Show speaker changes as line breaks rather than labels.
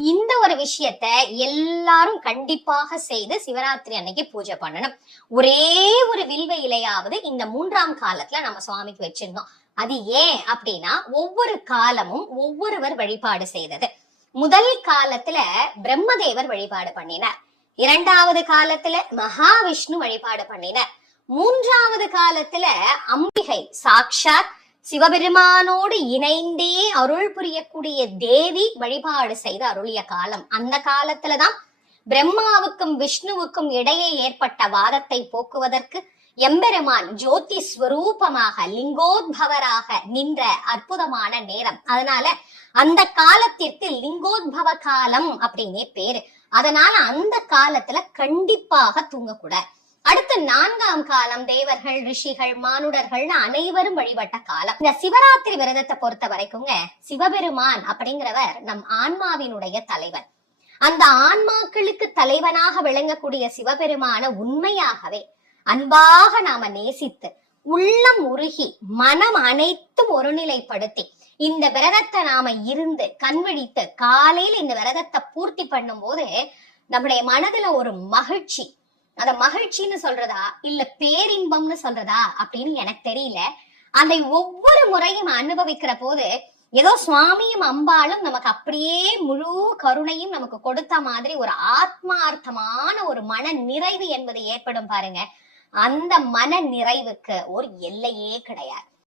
இந்த ஒரு விஷயத்த எல்லாரும் கண்டிப்பாக செய்து சிவராத்திரி அன்னைக்கு பூஜை பண்ணணும். ஒரே ஒரு வில்வ இலையாவது இந்த மூன்றாம் காலத்துல நம்ம சுவாமிக்கு வச்சிருந்தோம். அது ஏன் அப்படின்னா ஒவ்வொரு காலமும் ஒவ்வொருவர் வழிபாடு செய்தது. முதல் காலத்துல பிரம்மதேவர் வழிபாடு பண்ணினார். இரண்டாவது காலத்துல மகாவிஷ்ணு வழிபாடு பண்ணினார். மூன்றாவது காலத்துல அம்பிகை சாக்ஷாத் சிவபெருமானோடு இணைந்தே அருள் புரியக்கூடிய தேவி வழிபாடு செய்து அருளிய காலம். அந்த காலத்துலதான் பிரம்மாவுக்கும் விஷ்ணுவுக்கும் இடையே ஏற்பட்ட வாதத்தை போக்குவதற்கு எம்பெருமான் ஜோதி ஸ்வரூபமாக லிங்கோத்பவராக நின்ற அற்புதமான நேரம். அதனால அந்த காலத்திற்கு லிங்கோத்பவ காலம் அப்படின்னே பேரு. அதனால அந்த காலத்துல கண்டிப்பாக தூங்கக்கூடாது. அடுத்து நான்காம் காலம் தேவர்கள் ரிஷிகள் மானுடர்கள்னு அனைவரும் வழிபட்ட காலம். இந்த சிவராத்திரி விரதத்தை பொறுத்த வரைக்குங்க சிவபெருமான் அப்படிங்கிறவர் நம் ஆன்மாவினுடைய தலைவன். அந்த ஆன்மாக்களுக்கு தலைவனாக விளங்கக்கூடிய சிவபெருமான உண்மையாகவே அன்பாக நாம நேசித்து உள்ளம் உருகி மனம் அனைத்தும் ஒருநிலைப்படுத்தி இந்த விரதத்தை நாம இருந்து கண்விழித்து காலையில இந்த விரதத்தை பூர்த்தி பண்ணும் போது நம்முடைய மனதுல ஒரு மகிழ்ச்சி அத மகிழ்ச்சின்னு சொல்றதா? இல்ல பேரின்பம்னு சொல்றதா? அப்படின்னு எனக்கு தெரியல. அதை ஒவ்வொரு முறையும் அனுபவிக்கிற போது ஏதோ சுவாமியும் அம்பாளும் நமக்கு அப்படியே முழு கருணையும் நமக்கு கொடுத்த மாதிரி ஒரு ஆத்மார்த்தமான ஒரு மன நிறைவு என்பது ஏற்படும் பாருங்க. அந்த மன நிறைவுக்கு ஒரு எல்லையே கிடையாது.